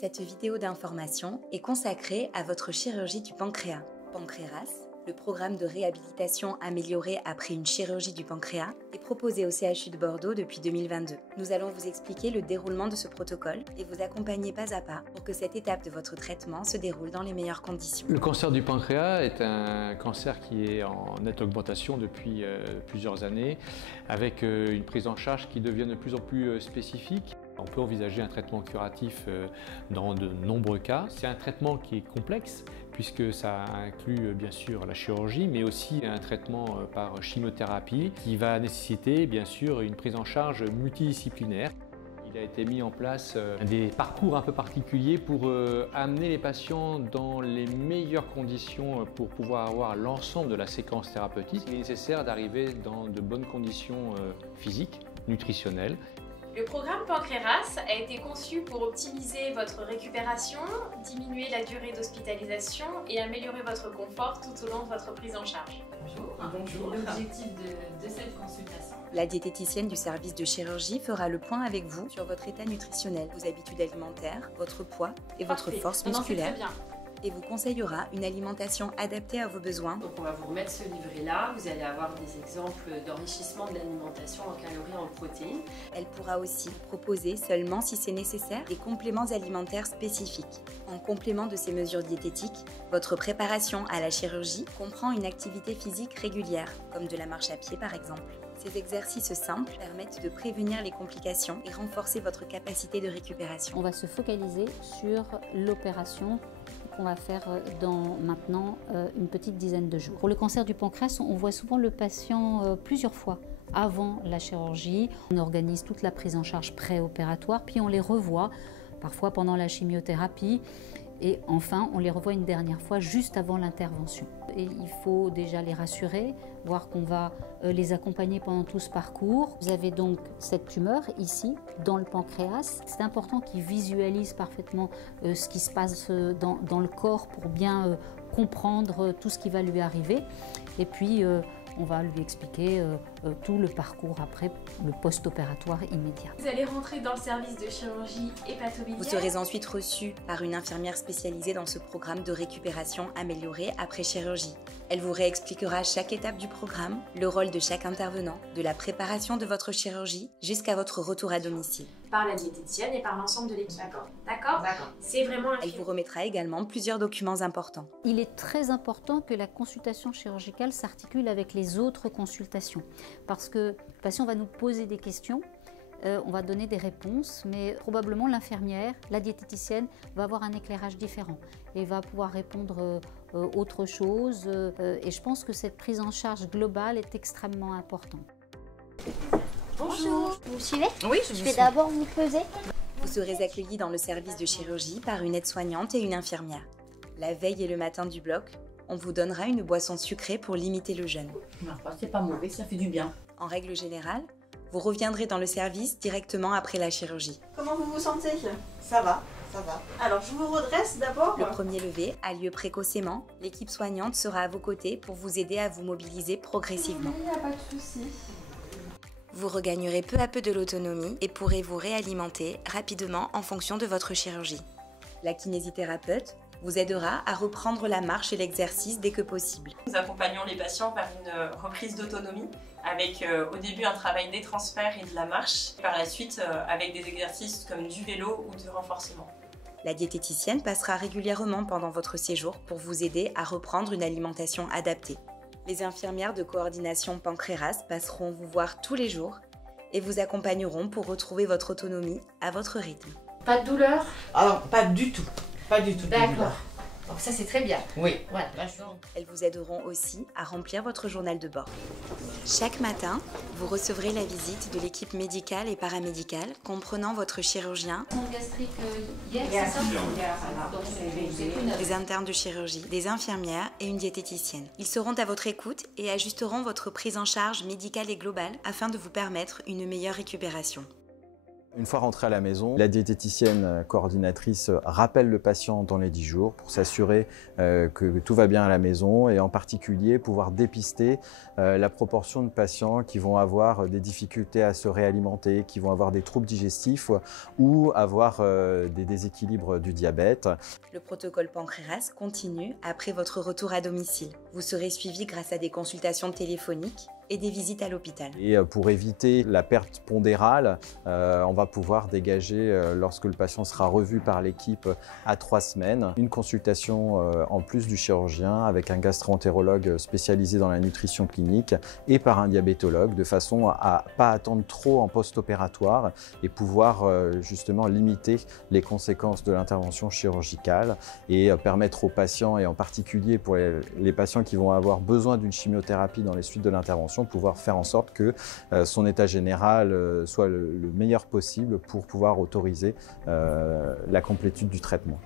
Cette vidéo d'information est consacrée à votre chirurgie du pancréas. Pancréas, le programme de réhabilitation amélioré après une chirurgie du pancréas, est proposé au CHU de Bordeaux depuis 2022. Nous allons vous expliquer le déroulement de ce protocole et vous accompagner pas à pas pour que cette étape de votre traitement se déroule dans les meilleures conditions. Le cancer du pancréas est un cancer qui est en nette augmentation depuis plusieurs années, avec une prise en charge qui devient de plus en plus spécifique. On peut envisager un traitement curatif dans de nombreux cas. C'est un traitement qui est complexe puisque ça inclut bien sûr la chirurgie, mais aussi un traitement par chimiothérapie qui va nécessiter bien sûr une prise en charge multidisciplinaire. Il a été mis en place des parcours un peu particuliers pour amener les patients dans les meilleures conditions pour pouvoir avoir l'ensemble de la séquence thérapeutique. Il est nécessaire d'arriver dans de bonnes conditions physiques, nutritionnelles. Le programme Pancréas a été conçu pour optimiser votre récupération, diminuer la durée d'hospitalisation et améliorer votre confort tout au long de votre prise en charge. Bonjour. L'objectif de cette consultation. La diététicienne du service de chirurgie fera le point avec vous sur votre état nutritionnel, vos habitudes alimentaires, votre poids et votre force musculaire. Et vous conseillera une alimentation adaptée à vos besoins. Donc on va vous remettre ce livret-là, vous allez avoir des exemples d'enrichissement de l'alimentation en calories et en protéines. Elle pourra aussi proposer, seulement si c'est nécessaire, des compléments alimentaires spécifiques. En complément de ces mesures diététiques, votre préparation à la chirurgie comprend une activité physique régulière, comme de la marche à pied par exemple. Ces exercices simples permettent de prévenir les complications et renforcer votre capacité de récupération. On va se focaliser sur l'opération qu'on va faire dans maintenant une petite dizaine de jours. Pour le cancer du pancréas, on voit souvent le patient plusieurs fois avant la chirurgie. On organise toute la prise en charge préopératoire, puis on les revoit parfois pendant la chimiothérapie. Et enfin, on les revoit une dernière fois juste avant l'intervention. Et il faut déjà les rassurer, voir qu'on va les accompagner pendant tout ce parcours. Vous avez donc cette tumeur ici, dans le pancréas. C'est important qu'ils visualisent parfaitement ce qui se passe dans le corps pour bien comprendre tout ce qui va lui arriver. Et puis, on va lui expliquer tout le parcours après, le post-opératoire immédiat. Vous allez rentrer dans le service de chirurgie hépatobiliaire. Vous serez ensuite reçu par une infirmière spécialisée dans ce programme de récupération améliorée après chirurgie. Elle vous réexpliquera chaque étape du programme, le rôle de chaque intervenant, de la préparation de votre chirurgie jusqu'à votre retour à domicile. Par la diététicienne et par l'ensemble de l'équipe. D'accord. C'est vraiment un Elle vous remettra également plusieurs documents importants. Il est très important que la consultation chirurgicale s'articule avec les autres consultations parce que le patient va nous poser des questions, on va donner des réponses, mais probablement l'infirmière, la diététicienne va avoir un éclairage différent et va pouvoir répondre autre chose. Et je pense que cette prise en charge globale est extrêmement importante. Bonjour, vous me suivez? Oui, je vais d'abord vous peser. Vous serez accueilli dans le service de chirurgie par une aide-soignante et une infirmière. La veille et le matin du bloc, on vous donnera une boisson sucrée pour limiter le jeûne. C'est pas mauvais, ça fait du bien. En règle générale, vous reviendrez dans le service directement après la chirurgie. Comment vous vous sentez? Ça va, ça va. Alors, je vous redresse d'abord. Le premier levé a lieu précocement. L'équipe soignante sera à vos côtés pour vous aider à vous mobiliser progressivement. Il n'y a pas de souci. Vous regagnerez peu à peu de l'autonomie et pourrez vous réalimenter rapidement en fonction de votre chirurgie. La kinésithérapeute vous aidera à reprendre la marche et l'exercice dès que possible. Nous accompagnons les patients par une reprise d'autonomie avec au début un travail des transferts et de la marche, et par la suite avec des exercices comme du vélo ou du renforcement. La diététicienne passera régulièrement pendant votre séjour pour vous aider à reprendre une alimentation adaptée. Les infirmières de coordination pancréas passeront vous voir tous les jours et vous accompagneront pour retrouver votre autonomie à votre rythme. Pas de douleur? Alors, pas du tout. Pas du tout. D'accord. Donc ça c'est très bien. Oui. Voilà. Elles vous aideront aussi à remplir votre journal de bord. Chaque matin, vous recevrez la visite de l'équipe médicale et paramédicale comprenant votre chirurgien, Gastrique hier, c'est ça? des internes de chirurgie, des infirmières et une diététicienne. Ils seront à votre écoute et ajusteront votre prise en charge médicale et globale afin de vous permettre une meilleure récupération. Une fois rentré à la maison, la diététicienne coordinatrice rappelle le patient dans les 10 jours pour s'assurer que tout va bien à la maison et en particulier pouvoir dépister la proportion de patients qui vont avoir des difficultés à se réalimenter, qui vont avoir des troubles digestifs ou avoir des déséquilibres du diabète. Le protocole Pancréas continue après votre retour à domicile. Vous serez suivi grâce à des consultations téléphoniques et des visites à l'hôpital. Et pour éviter la perte pondérale, on va pouvoir dégager, lorsque le patient sera revu par l'équipe à 3 semaines, une consultation en plus du chirurgien avec un gastro-entérologue spécialisé dans la nutrition clinique et par un diabétologue, de façon à ne pas attendre trop en post-opératoire et pouvoir justement limiter les conséquences de l'intervention chirurgicale et permettre aux patients, et en particulier pour les patients qui vont avoir besoin d'une chimiothérapie dans les suites de l'intervention, pouvoir faire en sorte que son état général soit le meilleur possible pour pouvoir autoriser la complétude du traitement.